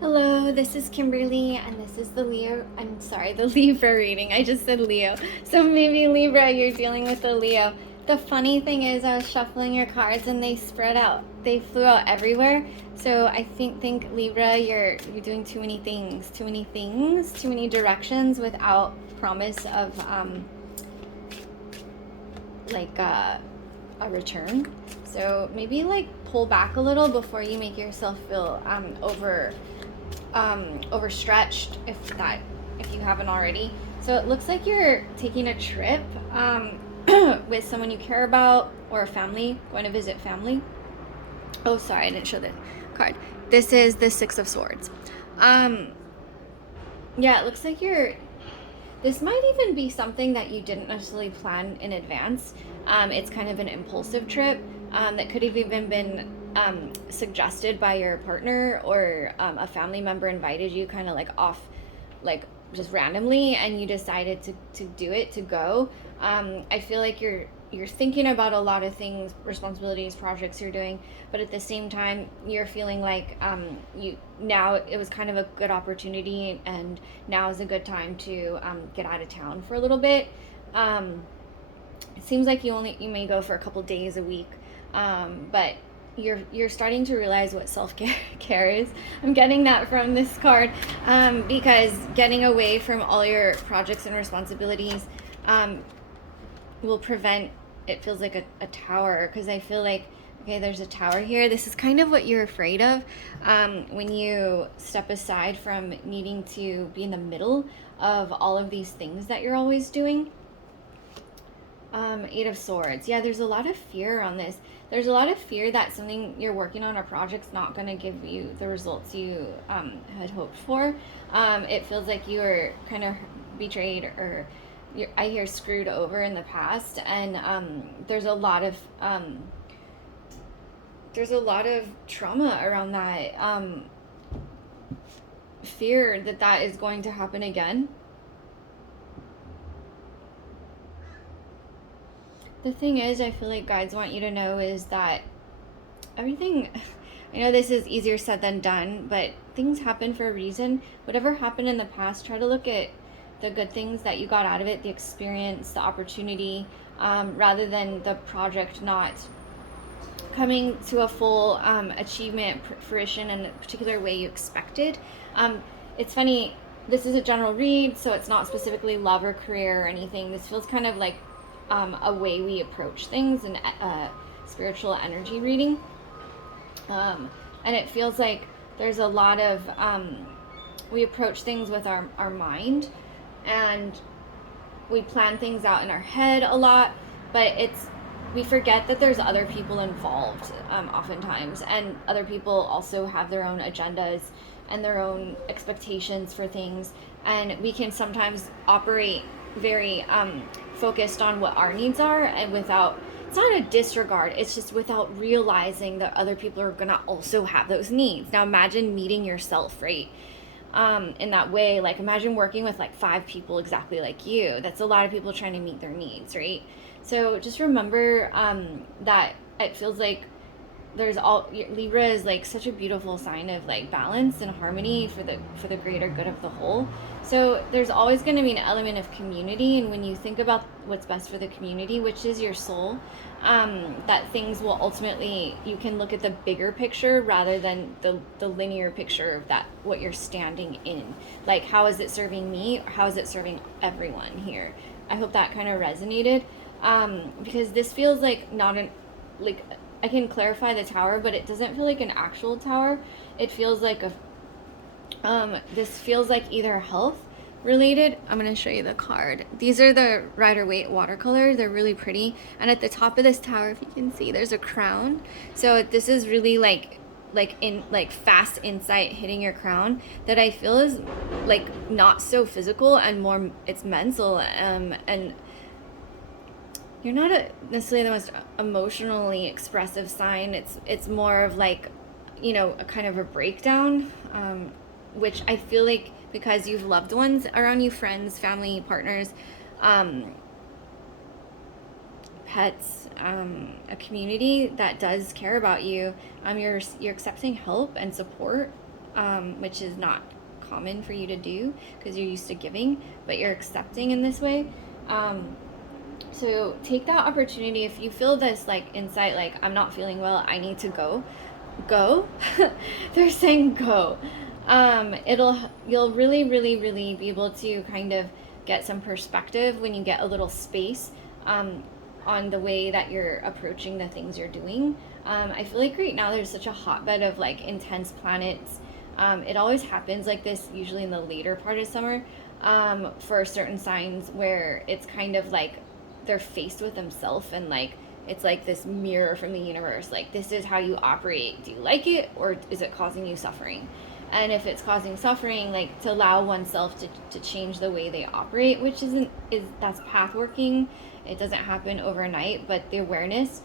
Hello, this is Kimberly, and this is the Libra reading. I just said Leo. So maybe Libra, you're dealing with the Leo. The funny thing is, I was shuffling your cards and they spread out. They flew out everywhere. So I think Libra, you're doing too many things, too many directions without promise of a return. So maybe like pull back a little before you make yourself feel overstretched if you haven't already. So it looks like you're taking a trip with someone you care about, or a family, going to visit family. Oh, sorry, I didn't show the card. This is the Six of Swords. Yeah, it looks like this might even be something that you didn't necessarily plan in advance. It's kind of an impulsive trip that could have even been suggested by your partner, or a family member invited you kind of like off, like just randomly, and you decided to do it, to go. I feel like you're thinking about a lot of things, responsibilities, projects you're doing, but at the same time you're feeling like you now it was kind of a good opportunity, and now is a good time to get out of town for a little bit. It seems like you may go for a couple days a week, but you're starting to realize what self-care is. I'm getting that from this card, because getting away from all your projects and responsibilities will prevent, it feels like a tower, because I feel like, okay, there's a tower here. This is kind of what you're afraid of when you step aside from needing to be in the middle of all of these things that you're always doing. Eight of Swords. Yeah, there's a lot of fear on this. There's a lot of fear that something you're working on, a project's not going to give you the results you had hoped for. It feels like you were kind of betrayed, or I hear screwed over in the past, and there's a lot of trauma around that. Fear that is going to happen again. The thing is, I feel like guides want you to know is that everything, I know this is easier said than done, but things happen for a reason. Whatever happened in the past, try to look at the good things that you got out of it, the experience, the opportunity, rather than the project not coming to a full achievement, fruition in a particular way you expected. It's funny, this is a general read, so it's not specifically love or career or anything. This feels kind of like a way we approach things, and spiritual energy reading. And it feels like there's a lot of, we approach things with our mind, and we plan things out in our head a lot, but we forget that there's other people involved oftentimes, and other people also have their own agendas and their own expectations for things, and we can sometimes operate very focused on what our needs are, and without, it's not a disregard, it's just without realizing that other people are gonna also have those needs. Now imagine meeting yourself, right? In that way, like imagine working with like 5 people exactly like you. That's a lot of people trying to meet their needs, right? So just remember that it feels like Libra is like such a beautiful sign of like balance and harmony for the greater good of the whole. So there's always going to be an element of community, and when you think about what's best for the community, which is your soul, that things will ultimately, you can look at the bigger picture rather than the linear picture of that, what you're standing in. Like, how is it serving me, or how is it serving everyone here? I hope that kind of resonated, because this feels like not an, like, I can clarify the tower, but it doesn't feel like an actual tower. It feels like this feels like either health related. I'm going to show you the card. These are the Rider-Waite watercolors. They're really pretty. And at the top of this tower, if you can see, there's a crown. So this is really like fast insight hitting your crown, that I feel is like not so physical and more, it's mental. And you're not necessarily the most emotionally expressive sign. It's more of like, a kind of a breakdown, which I feel like, because you've loved ones around you, friends, family, partners, pets, a community that does care about you, you're accepting help and support, which is not common for you to do because you're used to giving, but you're accepting in this way. So take that opportunity. If you feel this like insight, like I'm not feeling well, I need to go. They're saying go. You'll really be able to kind of get some perspective when you get a little space on the way that you're approaching the things you're doing. I feel like right now there's such a hotbed of like intense planets. It always happens like this, usually in the later part of summer, for certain signs where it's kind of like they're faced with themselves, and like it's like this mirror from the universe. Like, this is how you operate. Do you like it, or is it causing you suffering? And if it's causing suffering, like to allow oneself to change the way they operate, which that's path working. It doesn't happen overnight, but the awareness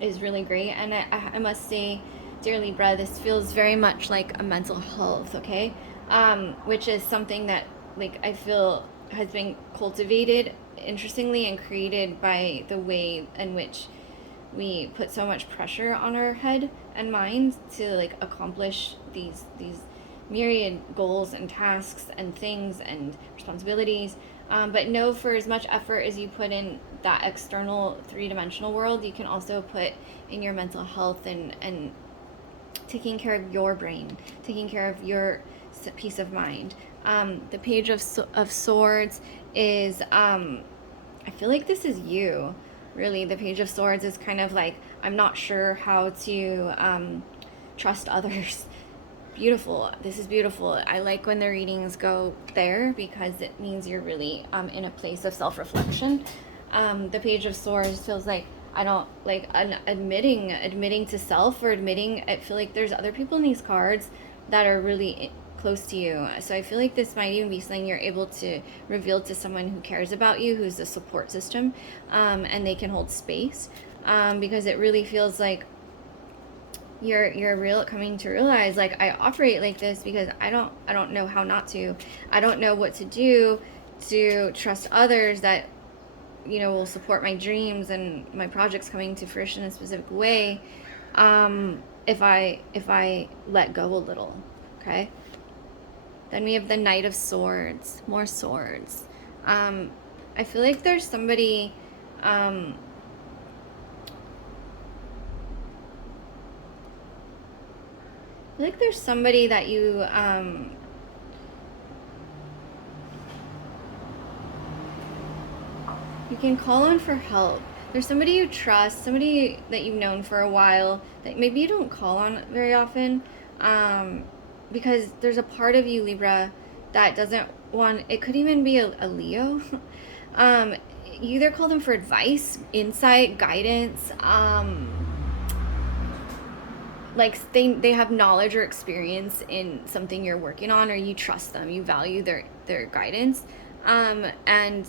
is really great. And I must say, dear Libra, this feels very much like a mental health, okay? Which is something that like I feel has been cultivated interestingly and created by the way in which we put so much pressure on our head and mind to like accomplish these myriad goals and tasks and things and responsibilities. But know, for as much effort as you put in that external three-dimensional world, you can also put in your mental health and taking care of your brain, taking care of your peace of mind. The Page of Swords is, I feel like this is you, really. The Page of Swords is kind of like, I'm not sure how to trust others. Beautiful. This is beautiful. I like when the readings go there because it means you're really in a place of self-reflection. The Page of Swords feels like I don't like admitting to self, or admitting. I feel like there's other people in these cards that are really close to you. So I feel like this might even be something you're able to reveal to someone who cares about you, who's a support system, and they can hold space, because it really feels like you're real coming to realize, like, I operate like this because I don't know how not to. I don't know what to do to trust others that, you know, will support my dreams and my projects coming to fruition in a specific way, if I let go a little. Okay. Then we have the Knight of Swords, more swords. I feel like there's somebody, I feel like there's somebody that you, you can call on for help. There's somebody you trust, somebody that you've known for a while that maybe you don't call on very often, because there's a part of you, Libra, that doesn't want, it could even be a Leo. You either call them for advice, insight, guidance, like they have knowledge or experience in something you're working on, or you trust them, you value their guidance, and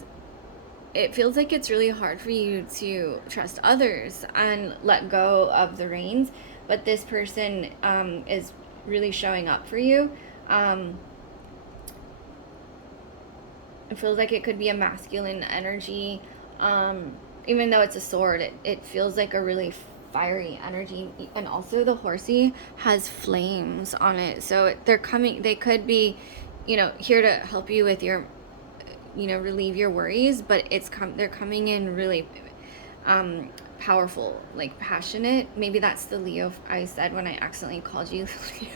it feels like it's really hard for you to trust others and let go of the reins, but this person is really showing up for you. It feels like it could be a masculine energy, even though it's a sword. It feels like a really fiery energy, and also the horsey has flames on it, so they could be, you know, here to help you with your, you know, relieve your worries, but they're coming in really powerful, like passionate. Maybe that's the Leo I said when I accidentally called you Leo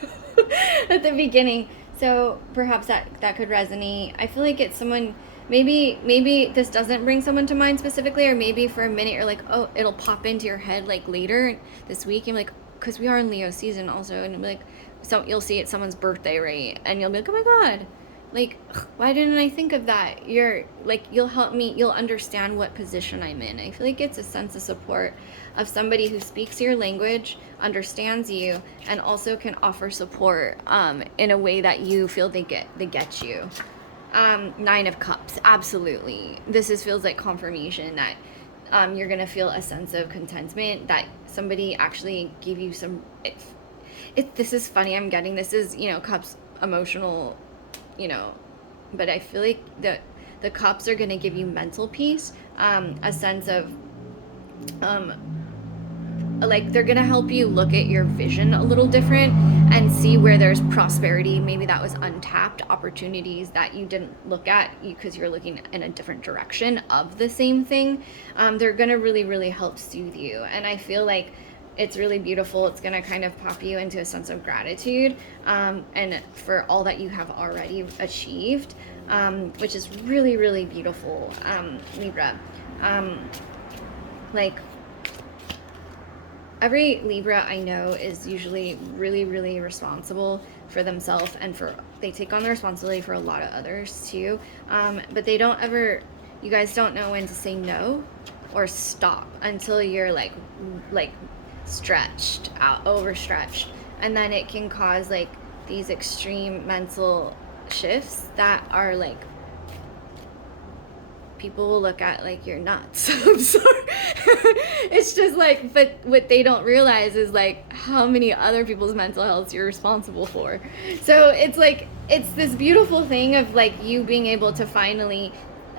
at the beginning. So perhaps that could resonate. I feel like it's someone, maybe this doesn't bring someone to mind specifically, or maybe for a minute you're like, oh, it'll pop into your head like later this week. I'm like, because we are in Leo season also, and like, so you'll see it's someone's birthday, right? And you'll be like, oh my God, like, why didn't I think of that? You're like, you'll help me, you'll understand what position I'm in. I feel like it's a sense of support of somebody who speaks your language, understands you, and also can offer support in a way that you feel they get you. Nine of Cups, absolutely. This feels like confirmation that you're gonna feel a sense of contentment, that somebody actually gave you some. This is funny. I'm getting this is, you know, Cups emotional, you know, but I feel like the Cups are gonna give you mental peace, a sense of like they're gonna help you look at your vision a little different and see where there's prosperity, maybe that was untapped opportunities that you didn't look at because you're looking in a different direction of the same thing. They're gonna really help soothe you, and I feel like it's really beautiful. It's gonna kind of pop you into a sense of gratitude, and for all that you have already achieved, which is really beautiful, Libra. Like, every Libra I know is usually really responsible for themselves, and they take on the responsibility for a lot of others too. But they don't ever, you guys don't know when to say no or stop until you're like stretched out, overstretched, and then it can cause like these extreme mental shifts that are like, people will look at like you're nuts. I'm sorry. It's just like, but what they don't realize is like how many other people's mental health you're responsible for. So it's like, it's this beautiful thing of like you being able to finally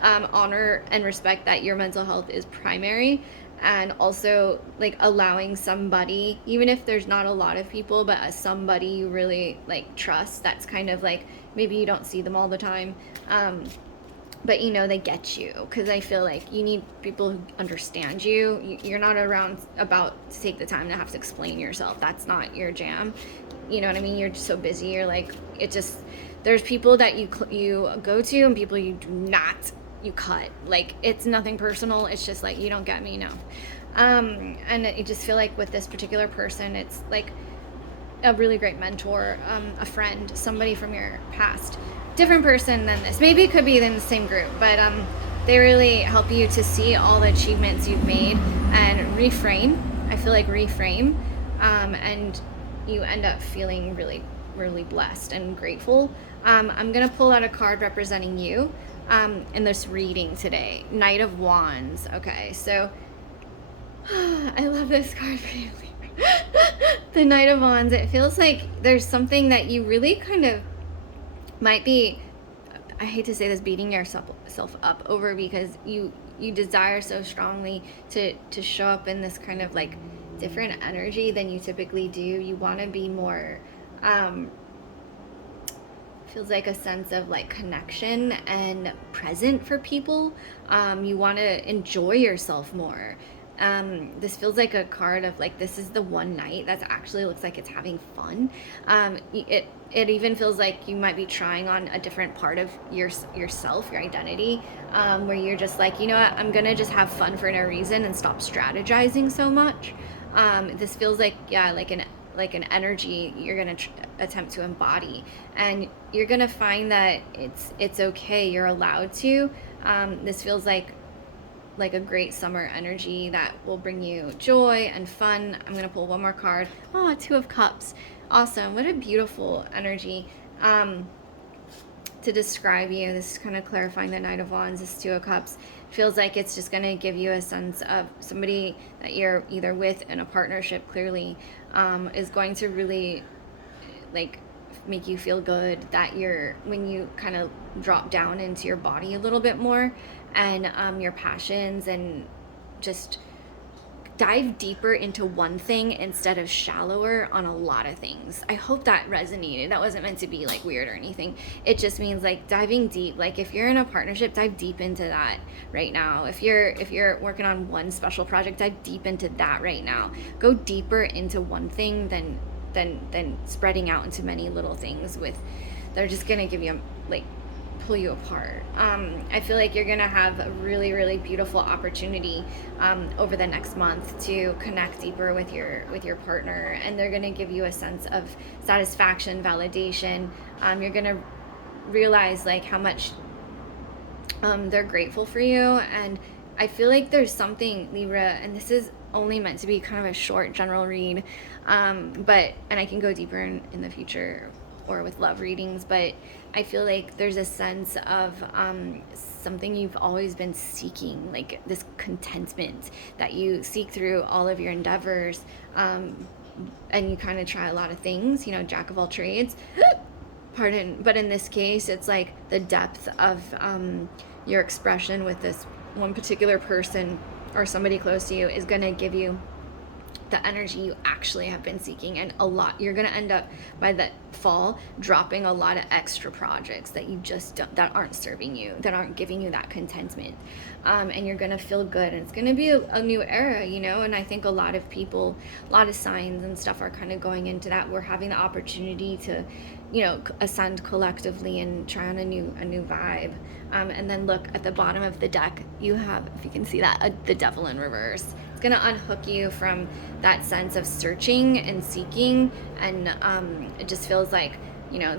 honor and respect that your mental health is primary, and also like allowing somebody, even if there's not a lot of people, but somebody you really like trust, that's kind of like, maybe you don't see them all the time, but you know they get you, because I feel like you need people who understand you. You're not around about to take the time to have to explain yourself. That's not your jam. You know what I mean? You're just so busy. You're like, it just, there's people that you go to and people you do not, you cut. Like, it's nothing personal. It's just like, you don't get me, no. And I just feel like with this particular person, it's like a really great mentor, a friend, somebody from your past. Different person than this. Maybe it could be in the same group, but they really help you to see all the achievements you've made and reframe. I feel like reframe, and you end up feeling really blessed and grateful. I'm gonna pull out a card representing you in this reading today. Knight of Wands. Okay, so I love this card for you. The Knight of Wands. It feels like there's something that you really kind of might be, I hate to say this, beating yourself up over, because you desire so strongly to show up in this kind of like different energy than you typically do. You want to be more, feels like a sense of like connection and present for people. You want to enjoy yourself more. This feels like a card of like, this is the one night that actually looks like it's having fun. It even feels like you might be trying on a different part of yourself, your identity, where you're just like, you know what, I'm gonna just have fun for no reason and stop strategizing so much. This feels like, yeah, like an energy you're gonna attempt to embody, and you're gonna find that it's okay, you're allowed to. This feels like a great summer energy that will bring you joy and fun. I'm gonna pull one more card. Oh, Two of Cups. Awesome. What a beautiful energy to describe you. This is kind of clarifying the Knight of Wands. This Two of Cups feels like it's just gonna give you a sense of somebody that you're either with in a partnership, clearly, is going to really like make you feel good, that when you kind of drop down into your body a little bit more, and your passions, and just dive deeper into one thing instead of shallower on a lot of things. I hope that resonated. That wasn't meant to be like weird or anything. It just means like diving deep. Like if you're in a partnership, dive deep into that right now. If you're working on one special project, dive deep into that right now. Go deeper into one thing than spreading out into many little things they're just gonna give you like pull you apart. I feel like you're gonna have a really beautiful opportunity over the next month to connect deeper with your partner, and they're gonna give you a sense of satisfaction, validation. You're gonna realize like how much they're grateful for you. And I feel like there's something, Libra, and this is only meant to be kind of a short general read, and I can go deeper in the future or with love readings, but I feel like there's a sense of something you've always been seeking, like this contentment that you seek through all of your endeavors, and you kind of try a lot of things, jack of all trades, pardon, but in this case it's like the depth of your expression with this one particular person or somebody close to you is going to give you the energy you actually have been seeking. And a lot, you're going to end up by the fall dropping a lot of extra projects that you just don't, that aren't serving you, that aren't giving you that contentment. And you're going to feel good, and it's going to be a new era, you know. And I think a lot of people, a lot of signs and stuff are kind of going into that. We're having the opportunity to, you know, ascend collectively and try on a new vibe. And then look at the bottom of the deck, you have, if you can see that, the devil in reverse. It's going to unhook you from that sense of searching and seeking. And it just feels like, you know,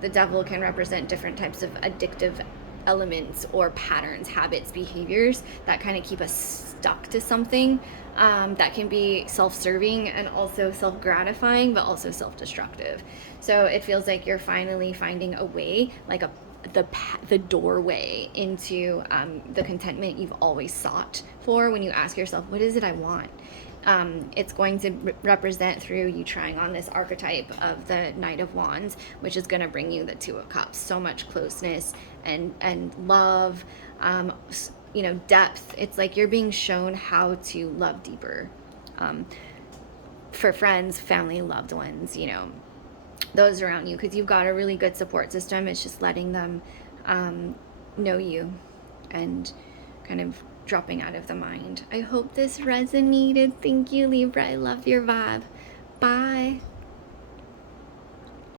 the devil can represent different types of addictive elements or patterns, habits, behaviors that kind of keep us stuck to something, that can be self-serving and also self-gratifying, but also self-destructive. So it feels like you're finally finding a way, like the doorway into the contentment you've always sought for. When you ask yourself, what is it I want? It's going to represent through you trying on this archetype of the Knight of Wands, which is going to bring you the Two of Cups. So much closeness and love, you know, depth. It's like you're being shown how to love deeper, for friends, family, loved ones, you know, those around you, because you've got a really good support system. It's just letting them know you and kind of dropping out of the mind. I hope this resonated. Thank you, Libra. I love your vibe. Bye.